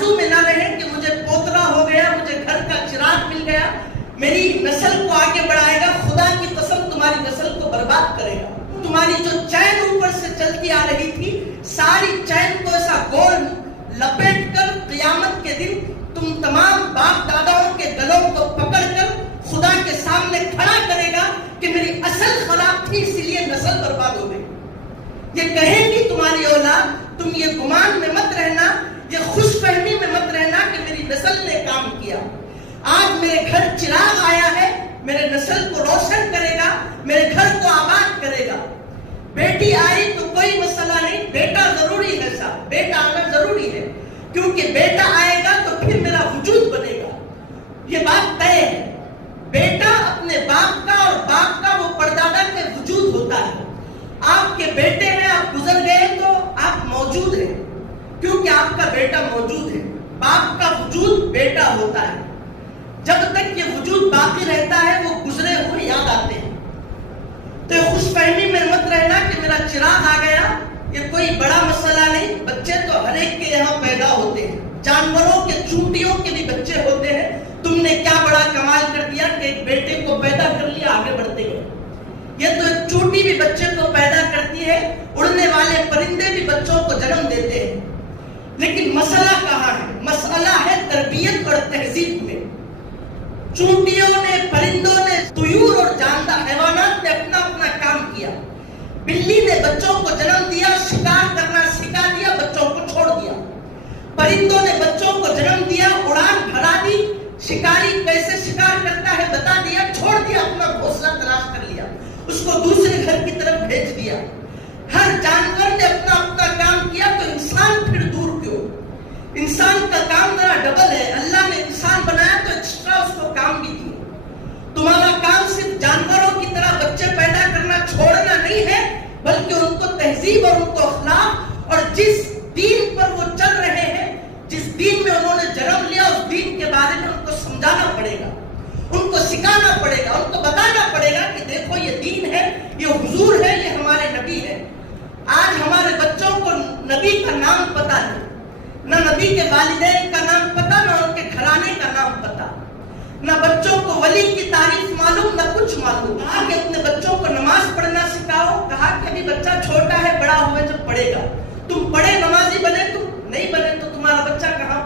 آرزو میں نہ رہیں کہ مجھے پوترا ہو گیا، مجھے گھر کا چراغ مل گیا، میری نسل کو آگے بڑھائے گا. خدا کی قسم تمہاری نسل کو برباد کرے گا. تمہاری جو چین اوپر سے چلتی آ رہی تھی، ساری چین کو ایسا گول لپیٹ کر قیامت کے دن تم تمام باپ داداؤں کے گلوں کو پکڑ کر خدا کے سامنے کھڑا کرے گا کہ میری اصل خراب تھی اسی لیے نسل برباد ہو گئی. یہ کہے گی تمہاری اولاد. تم یہ گمان میں مت رہنا، یہ خوش فہمی میں مت رہنا کہ میری نسل نے کام کیا. آج میرے گھر چراغ آیا ہے، میرے نسل کو روشن کرے گا، میرے گھر کو آباد کرے گا. بیٹی آئی تو کوئی مسئلہ نہیں، بیٹا ضروری ہے صاحب، بیٹا آنا ضروری ہے، کیونکہ بیٹا آئے گا تو پھر میرا وجود بنے گا. یہ بات طے ہے. بیٹا اپنے باپ کا اور باپ کا وہ پردادا کے وجود ہوتا ہے. آپ کے بیٹے ہیں، آپ گزر گئے تو آپ موجود ہیں کیونکہ آپ کا بیٹا موجود ہے. باپ کا وجود بیٹا ہوتا ہے. جب تک یہ وجود باقی رہتا ہے وہ گزرے ہوئے یاد آتے ہیں. تو خوش فہمی میں مت رہنا کہ میرا چراغ آ گیا، یہ کوئی بڑا مسئلہ نہیں. بچے تو ہر ایک کے یہاں پیدا ہوتے ہیں، جانوروں کے چونٹیوں کے بھی بچے ہوتے ہیں. تم نے کیا بڑا کمال کر دیا کہ ایک بیٹے کو پیدا کر لیا، آگے بڑھتے گئے. یہ تو ایک چونٹی بھی بچے کو پیدا کرتی ہے، اڑنے والے پرندے بھی بچوں کو جنم دیتے ہیں. لیکن مسئلہ کہاں ہے؟ مسئلہ ہے تربیت اور تہذیب میں. چونٹیوں نے، پرندوں نے، طیور اور جاندار حیوانات نے اپنا اپنا کام کیا. بلی نے بچوں کو جنم دیا، شکار کرنا سکھا دیا، بچوں کو چھوڑ دیا. پرندوں نے بچوں کو جنم دیا، اڑان بھرا دی، شکاری کیسے شکار کرتا ہے بتا دیا، چھوڑ دیا، اپنا گھونسلہ تلاش کر لیا، اس کو دوسرے گھر کی طرف بھیج دیا. ہر جانور نے اپنا اپنا کام کیا، تو انسان پھر دور کیوں؟ انسان کا کام ذرا ڈبل ہے. اللہ نے انسان بنایا تو ایکسٹرا اس کو کام بھی دیا. تمہارا کام صرف جانوروں کی طرح بچے پیدا کرنا چھوڑنا نہیں ہے، بلکہ ان کو تہذیب اور ان کو اخلاق اور جس دین پر وہ چل رہے ہیں، جس دین میں انہوں نے جنم لیا، اس دین کے بارے میں ان کو سمجھانا پڑے گا، ان کو سکھانا پڑے گا، ان کو بتانا پڑے گا کہ دیکھو یہ دین ہے، یہ حضور ہے، یہ ہمارے نبی ہے. آج ہمارے بچوں کو نبی کا نام پتہ نہیں، نہ نبی کے والدین کا نام پتہ، نہ ان کے گھرانے کا نام پتہ، نہ بچوں کو ولی کی تعریف معلوم، نہ کچھ معلوم. کہا کہ اپنے بچوں کو نماز پڑھنا سکھاؤ. کہا کہ ابھی بچہ چھوٹا ہے، بڑا ہوئے جب پڑھے گا. تم پڑھے نمازی بنے، تم نہیں بنے تو تمہارا بچہ کہاں